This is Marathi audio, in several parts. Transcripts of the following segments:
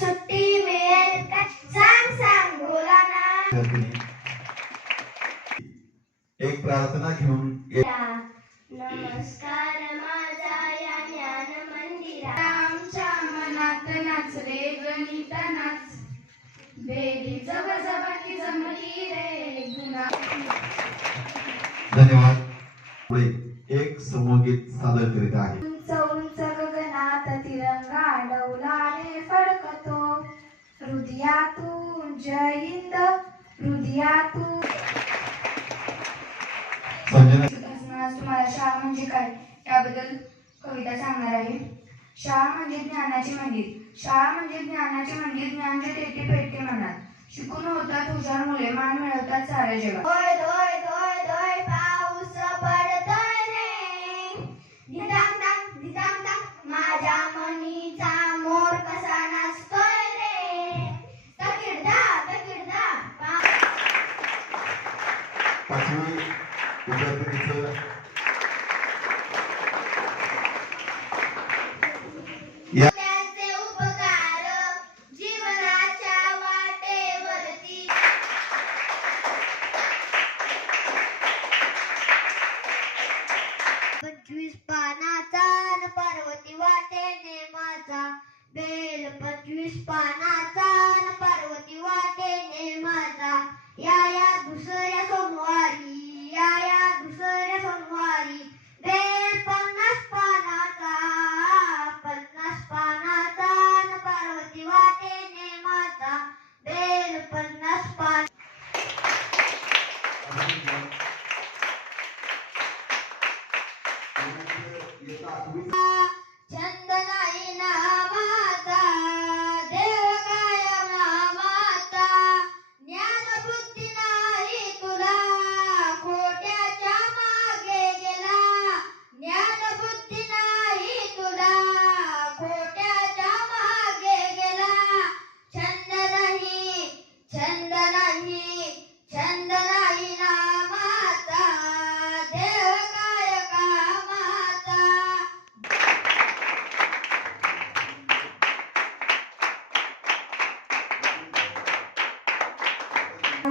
सुट्टी मिळेल का? सांग सांग भोलाना विद्यार्थिनी एक प्रार्थना घेऊन नमस्कार माझा या ज्ञान मंदिरा आमच्या मनात नाचले गणित नाच. बेरी जब जबाकी जमली रे गुना धन्यवाद. एक समूहगीत सादर करीत आहे. हृदयातून जय हिंद हृदयातून तुम्हाला शाळा म्हणजे काय याबद्दल कविता सांगणार आहे शाळा म्हणजे ज्ञानाचे मंदिर शाळा म्हणजे ज्ञानाचे मंदिर ज्ञानचे तेथे पेटते मनात शिकून होतात हुशार मुले मान मिळवतात साऱ्या जगात inspired.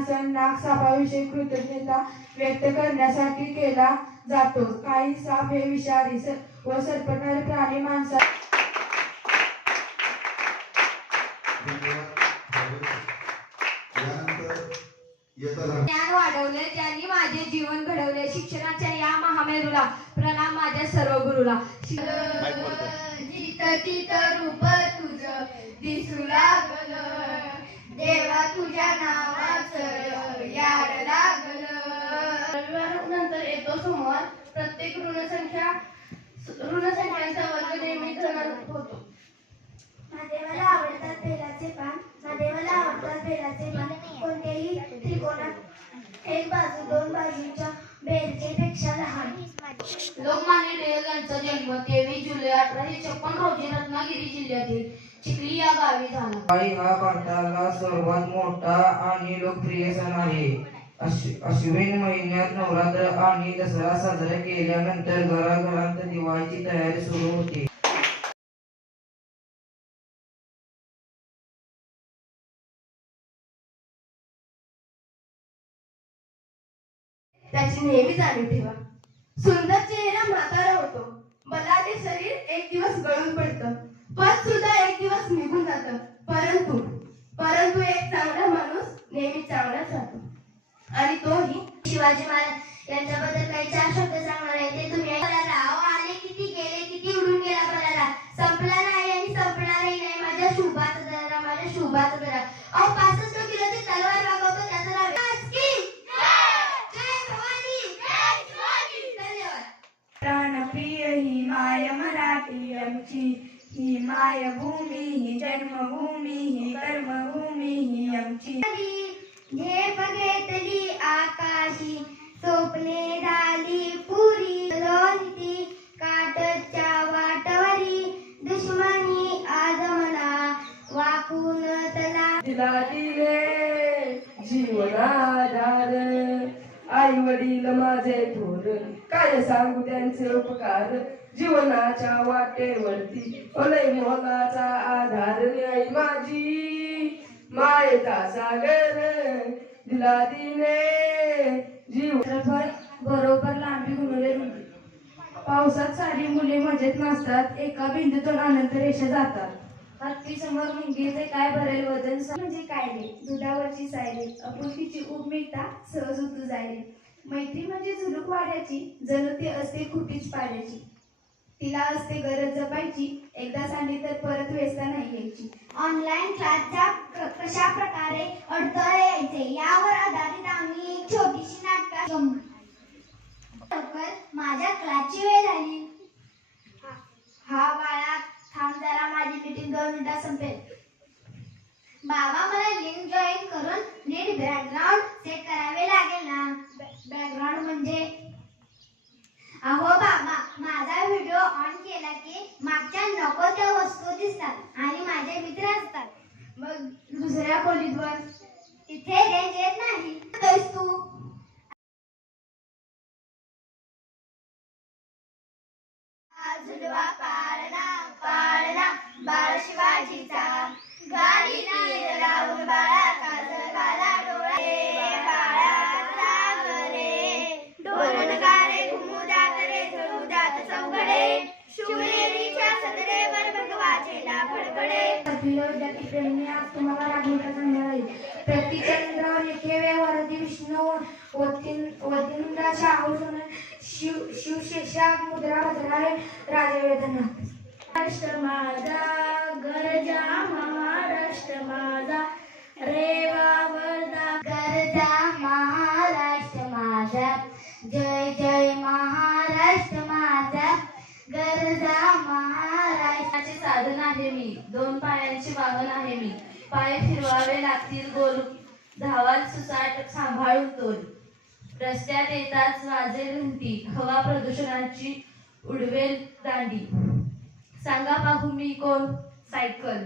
सण नागसापाविषयी कृतज्ञता व्यक्त करण्यासाठी केला जातो. काही साप हे विषारी व सरपटणारे प्राणी माणसा ज्ञान वाढवले त्यांनी माझे जीवन घडवले शिक्षणाच्या या महामेरूला प्रणाम माझ्या सर्व गुरुला. जित तित रूप तुझ दिसू लागल. देवा तुझ्या नावाचं याड नंतर येतो सोमवार प्रत्येक ऋणसंख्या संख्या जुलै अठराशे छप्पन रोजी रत्नागिरी जिल्ह्यातील चिखली या गावी झाला दिवाळी हा भारताला सर्वात मोठा आणि लोकप्रिय सण आहे. अश्व- अश्विन महिन्यात नवरात्र आणि दसरा साजरा केल्यानंतर घराघरात दिवाळीची तयारी सुरू होते. त्याची नेहमी जाणीव ठेवा. सुंदर चेहरा म्हातारा होतो. मला ते शरीर एक दिवस गळून पडतं. पण सुद्धा मराठी आमची ही मायभूमी ही जन्मभूमी ही कर्मभूमी ही आमची. झेप घेतली आकाशी स्वप्ने झाली पुरी. लोणती काटच्या वाटवरी दुश्मनी आज मला वाकून तला तिला दिले जीवनाधार. आई वडील माझे थोर काय सांगू त्यांचे उपकार? जीवनाच्या वाटेवरती. ओलय मोलाचा आधार न्याय माझी. मायेचा सागर दिला दिने जीव बरोबर लांबी गुणले म्हणजे. पावसात सारी मुले मजेत नसतात एका बिंदूतून अनंत रेषा जातात. हत्ती समोर मुंगीचे काय भरेल वजन? म्हणजे काय रे दुधावरची सायले. अपुलकीची उब मिळता सहज उतू जायले मैत्री म्हणजे झुलूक वाड्याची जणू ती असते खुटीच पाड्याची तिला असते गरज जपायची. एकदा सांडली तर परत वेचता नाही यायची. ऑनलाईन क्लासच्या कशा प्रकारे अडथळे यायचे यावर आधारित आम्ही एक छोटीशी नाटका माझ्या क्लासची वेळ झाली. हा बाळा थांब जरा माझी मीटिंग दोन मिनिटात संपेल. बाबा मला लिंक जॉईन करून नीट बॅकग्राऊंड सेट करावे लागेल ना? बॅकग्राऊंड म्हणजे? अहो बाबा माझा व्हिडिओ ऑन केला की मागच्या नको त्या वस्तू दिसतात आणि माझे मित्र असतात. मग दुसऱ्या खोलीत वर तिथे रेंज येत नाही. तू. झुलवा पाळणा पाळणा बाळ शिवाजीचा. गाडी लावून बाळा फडफडे विद्यार्थी प्रेमी आज तुम्हाला रागीचा सांगणार आहे. प्रतिचंद्र निखे वरदी विष्णू वतीन वतींद्राच्या आहुषण शिव शिवशेषा मुद्रा भद्राय राजवेदना. महाराष्ट्र माझा महाराष्ट्र साधन आहे मी. दोन पायांचे वाहन आहे मी. पाय फिरवावे लागतील गोल. धावाल सुसाट सांभाळून तोल. रस्त्यात येताच वाजेल घंटी. हवा प्रदूषणाची उडवेल दांडी. सांगा पाहू मी कोण? सायकल.